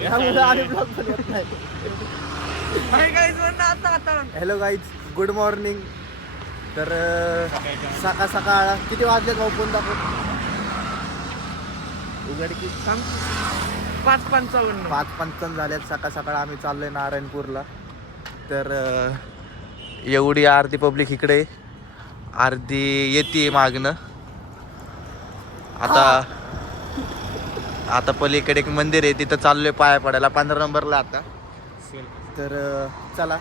त्यामुळे आम्ही ब्लॉग बनवत नाही. Hello guys, good morning. तर सकाळ सकाळ किती वाजले भाऊ फोन दाखव. उघडकी 5:55 झाल्यात. सकाळ सकाळ आम्ही चाललोय नारायणपूरला. तर एवढी अर्धी पब्लिक इकडे, अर्धी येते मागणं. आता पलीकडे एक मंदिर आहे, तिथं चाललोय पाया पडायला 15 नंबरला आता. तर चला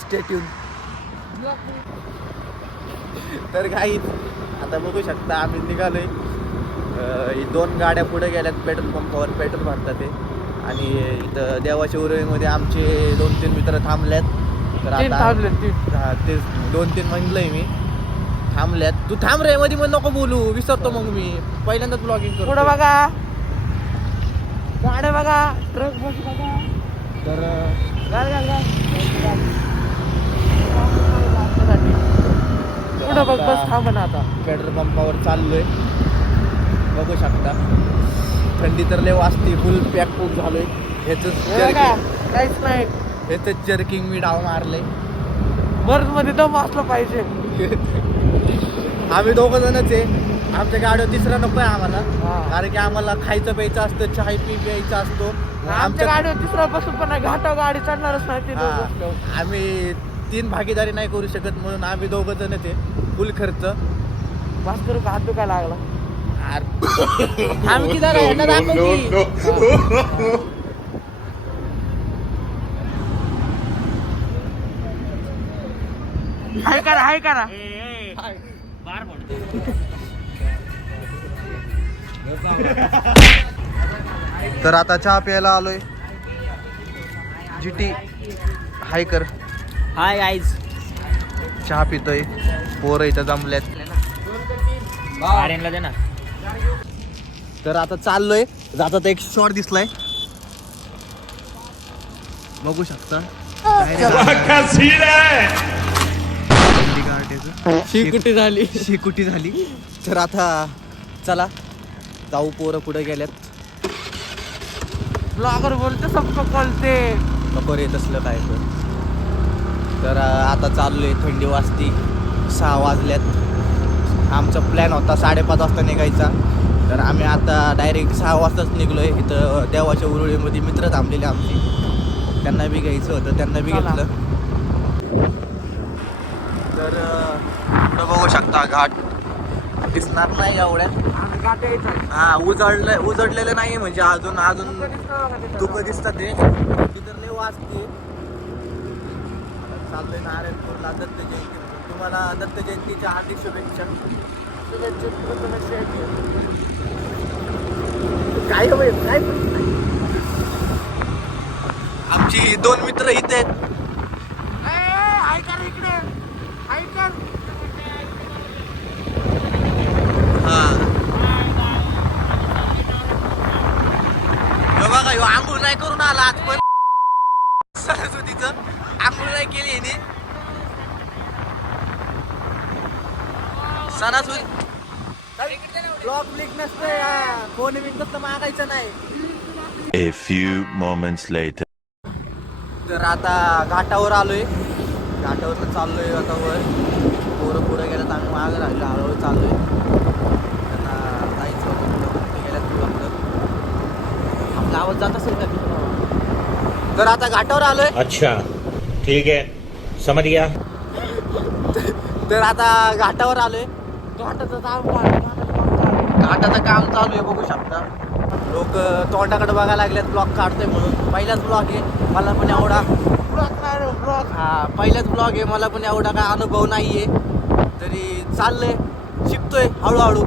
स्टे ट्यून. तर गाईज आता बघू शकता आम्ही निघालोय. 2 गाड्या पुढे गेल्यात पेट्रोल पंपावर पेट्रोल भरतात ते. आणि इथं देवाच्या उरळीमध्ये आमचे 2-3 मित्र थांबल्यात. तर आता ते 2-3 म्हणलंय मी थांबल्यात. तू थांब रे, मध्ये मग नको बोलू, विसरतो मग मी. पहिल्यांदाच ब्लॉगिंग करतो. पुढं बघा, गाड्या बघा, ट्रक बस बघा. तर पुढं बघ, बस थांब ना आता. पेट्रोल पंपावर चाललोय, बघू शकता. थंडी तर लय वाजते, फुल पॅक खूप झालोय. काहीच नाही, ह्याच जर्किंग मी डाव मारलंय. बर्थ मध्ये दम असलं पाहिजे. आम्ही 2 जणच आहे. आमच्या गाडीवर तिसरा नको आहे आम्हाला, हा. कारण की आम्हाला खायचं प्यायचं असतं, चहा प्यायचा असतो. आमच्या गाडीवर तिसरा बसून पण नाही, घाटावर गाडी चढणारच नाही ते दोघं. आम्ही 3 भागीदारी नाही करू शकत, म्हणून आम्ही 2 जणच आहे. फुल खर्च. भास्कर हात दुखायला लागला. आम्ही किती यांना दाखव की. हाय करा तर आता चहा प्यायला आलोय. GT hiker. हाय गाईज, चहा पितोय. पोरं इथं जमल्यात. आर्यनला दे ना. तर आता चाललोय. जातात एक शॉट दिसलाय, बघू शकता. शिकुटी झाली. तर आता चला जाऊ. पोरं पुढे गेल्यात. ब्लॉगर बोलते सबको बोलते. नको रे तसलं काय. तर आता चाललोय. थंडी वाजती, 6 वाजल्यात. आमचा प्लॅन होता 5:30 वाजता निघायचा. तर आम्ही आता डायरेक्ट 6 वाजताच निघलोय. इथं देवाच्या उरुळीमध्ये मित्र थांबलेले आमची, त्यांना बी घ्यायचं होतं, त्यांना बी घेतलं. तर पुढं बघू शकता घाट दिसणार नाही एवढ्या. हा, उजडलेलं नाही म्हणजे अजून धुकं दिसतात ते. तिथं लय वाजते. चाललोय नारायणपूरला दत्त जयंती. तुम्हाला दत्त जयंतीच्या हार्दिक शुभेच्छा. काय आमची 2 मित्र इथे आहेत. बघा, ह्यो आंघोळ नाही करून आला आज पण. सरस्वतीचं आंघोळ नाही केली यांनी. सणासुदी ब्लॉग ब्लिक नसतंय. फोन विकत तर मागायचं नाही. A few moments later. तर आता घाटावर आलोय. घाटावर चाललोय आता वर. पोरं पुढे गेल्यात, आम्ही मागं राहिलो. हळूहळू चाललोय. त्यांना जायचं होतं पुढं गेल्यात. आपला आवाज जात असेल का? तर आता घाटावर आलोय. अच्छा ठीक है, समझ गया. तर आता घाटावर आलोय. घाटाचं काम चालू आहे, बघू शकता. लोक तोंडाकडे बघायला लागल्यात ब्लॉग काढतोय म्हणून. पहिलाच ब्लॉग आहे, मला पण एवढा पहिलाच ब्लॉग आहे, मला पण एवढा काय अनुभव नाहीये. तरी चाललंय, शिकतोय हळूहळू.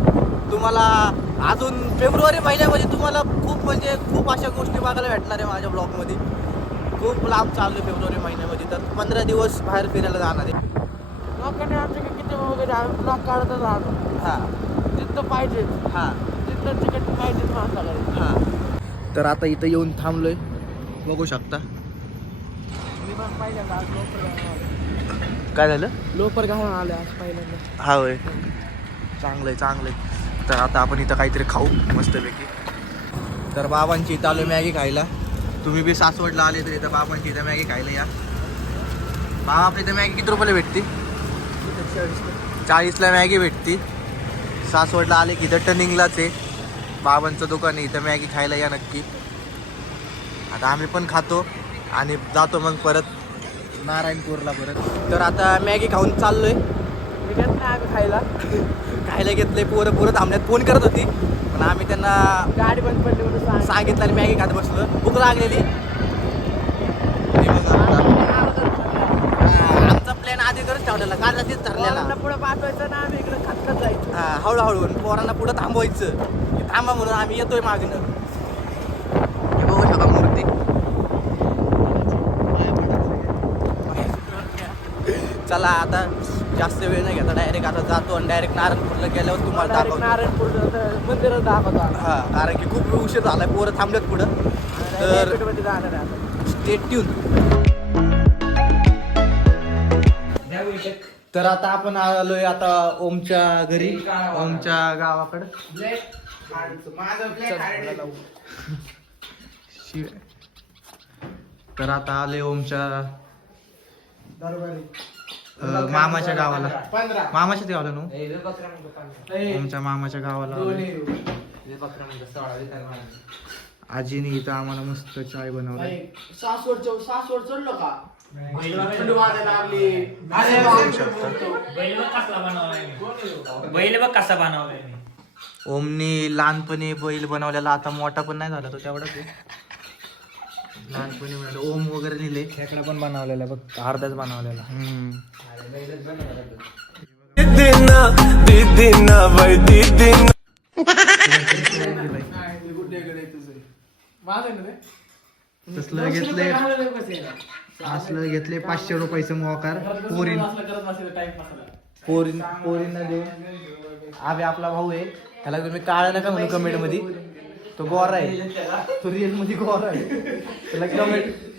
तुम्हाला अजून फेब्रुवारी महिन्यामध्ये तुम्हाला खूप अशा गोष्टी बघायला भेटणार आहे माझ्या ब्लॉगमध्ये. खूप लांब चाललो फेब्रुवारी महिन्यामध्ये. तर 15 दिवस बाहेर फिरायला जाणार आहे. किती वगैरे ब्लॉग काढतच राहतो. हां तिथं पाहिजे. हां तिथं तिकीट पाहिजे माणसाला. हां. तर आता इथं येऊन थांबलोय, बघू शकता. मी पण पहिल्यांदा आज काय झालं? लोपर घालून आले आज पहिल्यांदा. हा होय, चांगलंय. तर आता आपण इथं काहीतरी खाऊ मस्तपैकी. तर बाबांची इथं आलो मॅगी खायला. तुम्ही बी सासवडला आले तर इथं बाबांची इथं मॅगी खायला या. बाबा आपली इथं मॅगी किती रुपयाला भेटते? 40ला मॅगी भेटते. सासवडला आले की इथं टर्निंगलाच आहे बाबांचं दुकान आहे. इथं मॅगी खायला या नक्की. आता आम्ही पण खातो आणि जातो मग परत नारायणपूरला परत. तर आता मॅगी खाऊन चाललोय. मी घेत नाही आम्ही खायला घेतले. पोरं थांबण्यात फोन करत होती पण आम्ही त्यांना गाडी बंद पडली म्हणून सांगितलं आणि मॅगी खात बसलो. भूक लागलेली. आमचा प्लॅन आधी करत ठेवलेला काल रात्रीच ठरलेला. पुढे पाठवायचं ना आम्ही इकडे खात जायचं. हळूहळू पोरांना पुढं थांबवायचं. थांबा म्हणून आम्ही येतोय मागणं. हे बघू शकता मूर्ती. चला आता जास्त वेळ नाही घेता. डायरेक्ट आता जातो आणि डायरेक्ट नारायणपूरला गेल्यावर तुम्हाला दाखवतो. नारायणपूर मंदिरात दाखवतो. हा कारण की खूप उशीर झालाय. पोरं थांबलेत पुढं. तर जाणार आहे आता. Stay tune. तर आता आपण आलोय आता ओमच्या घरी, ओमच्या गावाकडं. तर आता आलोय ओमच्या मामाच्या गावाला. मामाच्याच गावाला ना, ओमच्या मामाच्या गावाला आलोय. आजीने इथं आम्हाला मस्त चाय बनवलाय. सासवड चढलो का? बैल बघ कसा बनवलाय. ओमनी लहानपणी बैल बनवलेला. आता मोठा पण नाही झाला तो तेवढाच आहे. लहानपणी बनवलं. ओम वगैरे लिहिले. खेकडा पण बनवलेला बघ. अर्धाच बनवलेला. तसलं घेतले. असलं घेतले 500 रुपयाचं मोकार. पोरींना देऊन. आम्ही आपला भाऊ आहे. त्याला तुम्ही काळा नका म्हणू कमेंट मध्ये. तो गोरा आहे. तो रिअल मध्ये गोरा आहे. त्याला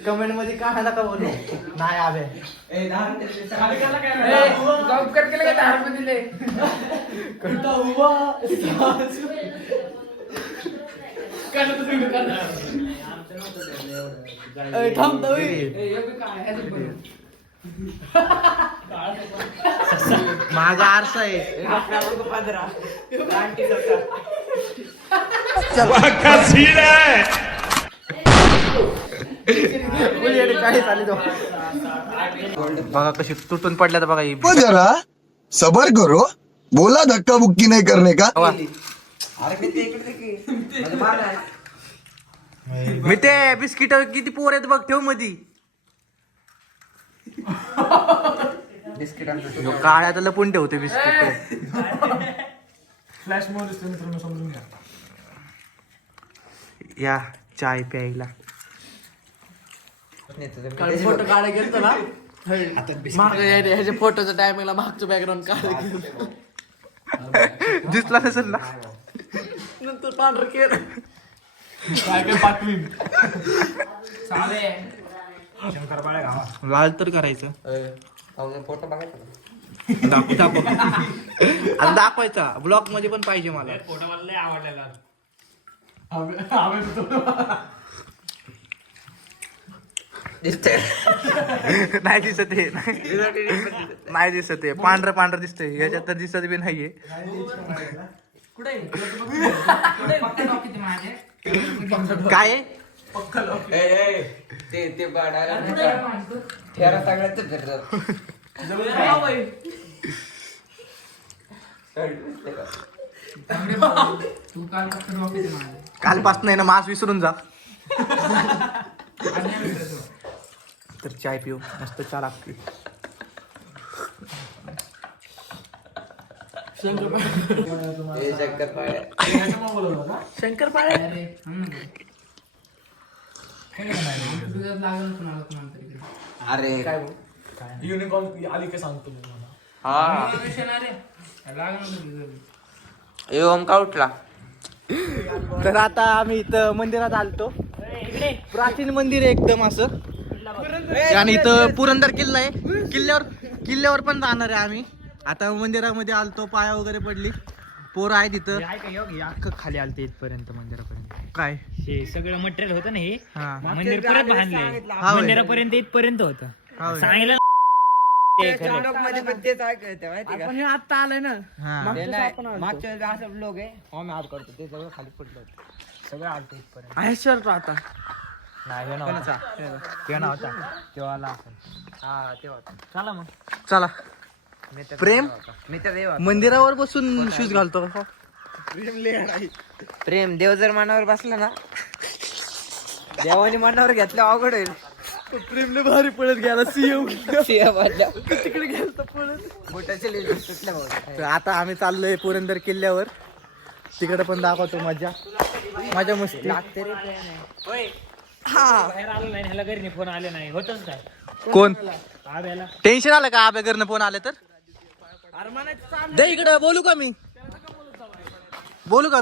कमेंट मध्ये काळा नका म्हणू. नाही आवे माझा आरसा आहे. बघा कशी तुटून पडल्यात बघा. जरा सबर करो. बोला धक्का बुक्की नहीं करने का. मी ते बिस्किट किती पोर आहेत बघ. ठेव मधी काळ्यात लपून ठेवते बिस्किट. फ्लॅश मोड समजून घ्या. या चाय प्यायला. फोटो काढायला गेलतो ना माग ह्याच्या फोटोच्या टायमिंगला मागचं बॅकग्राऊंड काढायला दिसला नसेल ना. नंतर पांढर केलं. काय काय पाठवीन. लाल तर करायचं. फोटो बघायचा दाखव आता दाखवायचा. ब्लॉग मध्ये पण पाहिजे मला. फोटो मला लय आवडलेला. नाही दिसत हे. नाही दिसत हे. पांढरं दिसतंय. याच्यात तर दिसत बी नाहीये. काय कालपासून आहे ना मास विसरून जा. तर चाय पिऊ. मस्त चहा लागते. शंकरपाळे अरे युनिकॉर्न आली काय सांगतो मी मला. ओम का उठला. तर आता आम्ही इथं मंदिरात आलतो. प्राचीन मंदिर आहे एकदम असं. आणि इथं पुरंदर किल्ला आहे. किल्ल्यावर पण जाणार आहे आम्ही. आता मंदिरामध्ये आलतो. पाया वगैरे पडली. पोरं आहेत इथं. हे आहे का योग? हे अख्खं खाली आलते इथपर्यंत मंदिरापर्यंत. काय हे सगळं मटेरियल होतं ना हे हा मंदिर परत बांधलंय हा होय. मंदिरापर्यंत इथपर्यंत होतं. हा होय. सांगितलं ते खरं. आपण हे आता आलोय ना. हा मागच्या असं लोक आहे आम्ही आत करतो ते सगळं खाली पडलं सगळं आलतं इथपर्यंत. आहे शर्ट आता. नाही हे नव्हता. ते नव्हता. तेव्हा आला असेल. हा तेव्हा होता. चला मग. चला प्रेम मी तर मंदिरावर बसून शूज घालतो. प्रेम देव जर मनावर बसला ना देवाने मनावर घेतलं अवघड होईल. प्रेमने भारी पळत गेला सीएम तिकडे गेलं पळत बोटाचे लिहिलं सुटल्या भाऊ. आता आम्ही चाललोय पुरंदर किल्ल्यावर. तिकडे पण दाखवतो मजा मस्ती. लागते रे प्रेम आहे. होय. बाहेर आलो नाही ह्याला घरी फोन आले नाही होतच काय कोण आब्याला. टेन्शन आलं का आब्या घरनं फोन आले तर दे इकडे बोलू का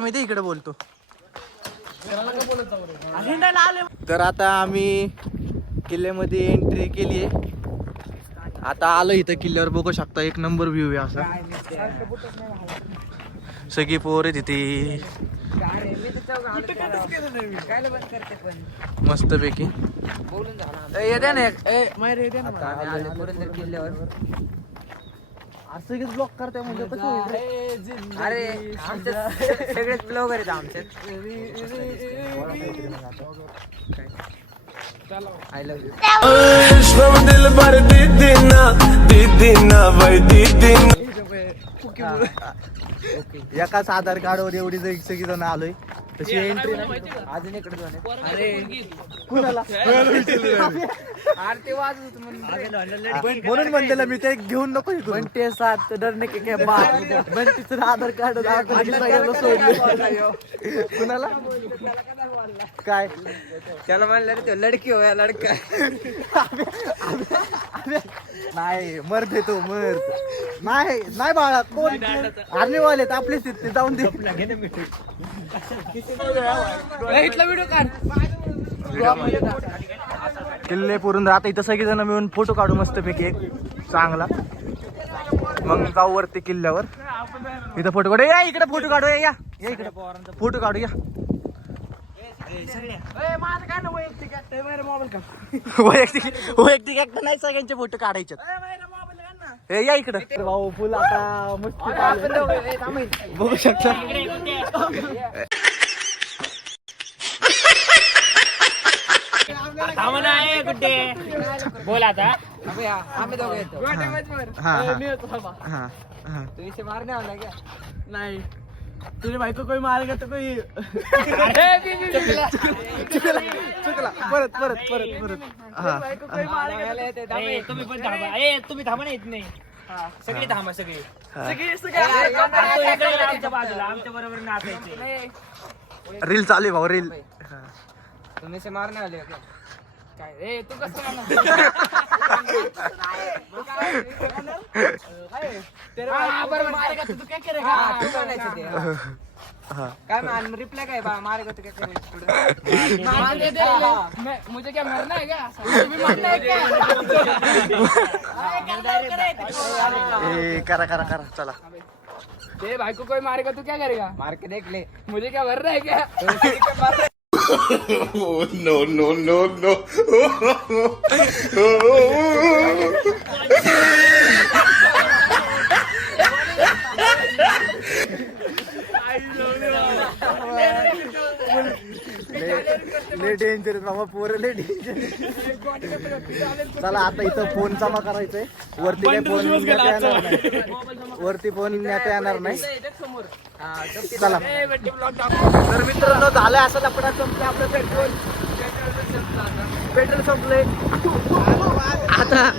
मी दे इकडे बोलतो. तर आता आम्ही किल्ल्यामध्ये एंट्री केली आहे. आता आलो इथं किल्ल्यावर बघू शकता एक नंबर व्ह्यू आहे असा. सगळी पोरं तिथे मस्त पैकी बोलून झाला येते ना पुरंदर किल्ल्यावर. सगळेच ब्लॉक करताय म्हणजे कसं होईल रे? अरे आमच्या सगळेच ब्लॉगर आहेत आमच्यात. I love you. एकाच आधार कार्डवर एवढी सगळी जण आलोय तशी एंट्री अजून इकडे दोन आहेत. कुणाला अरे ते वाजत म्हणून म्हणून म्हणलेलं मी ते घेऊन नको बंटी सात डरने के काय बात बंटीचं आधार कार्ड कुणाला काय त्याला म्हणलं रे तो लडकी हो या लडका. नाही मर्द आहे तो मर्द नाही नाही बाळा कोण आर्मीवाले आपलेच ते जाऊन दे. व्हिडिओ काढ. किल्ले पुरंदर आता इथं सगळी जण मिळून फोटो काढू मस्तपैकी एक चांगला. मग जाऊ वरती किल्ल्यावर. इथं फोटो काढू या इकडे फोटो काढू या इकडे फोटो काढू या. वैयक्तिक एकटा नाही सगळ्यांचे फोटो काढायचे. या इकडे भाऊ फुल आता मस्ती बघू शकता. थांबा ना ए, गुड्डे बोल आता. आम्ही दोघे येतो. तू इथे मारणे आला क्या नाही तुझे बायको कोई मारेगा तो कोई चुकला परत ए, तुम्ही पण थांबा. तुम्ही थांबा ना येत नाही सगळे थांबा सगळे आमच्या बाजूला आमच्या बरोबर नाचायचे. रील चालू आहे भाऊ रील. तुम्ही इथे मारणे आले क्या काय ए तू कसं काय मान रिप्लाय काय बा मारेगा तो क्या मुझे क्या मरना है क्या तुम्ही मरना है क्या करा चला. ये भाई को कोई मारेगा तो क्या करेगा मार के देख ले मुझे क्या मरना है क्या no. लय डेंजर बाबा पोरं लय डेंजर. चला आता इथं फोन जमा करायचंय. वरती काय फोन नेता येणार नाही. वरती फोन नेता येणार नाही. चला तर मित्रांनो झालंय असं लपडा संपलं आपलं पेट्रोल संपलंय. आता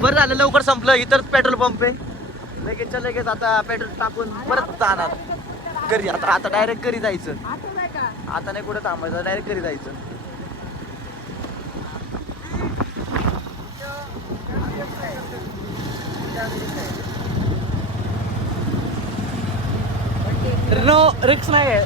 बरं झालं लवकर संपलं. इतर पेट्रोल पंप आहे लगेच आता पेट्रोल टाकून परत जाणार घरी. आता डायरेक्ट घरी जायचं. आता नाही कुठं थांबायचं डायरेक्ट घरी जायचं. नो रिक्स नाही आहे.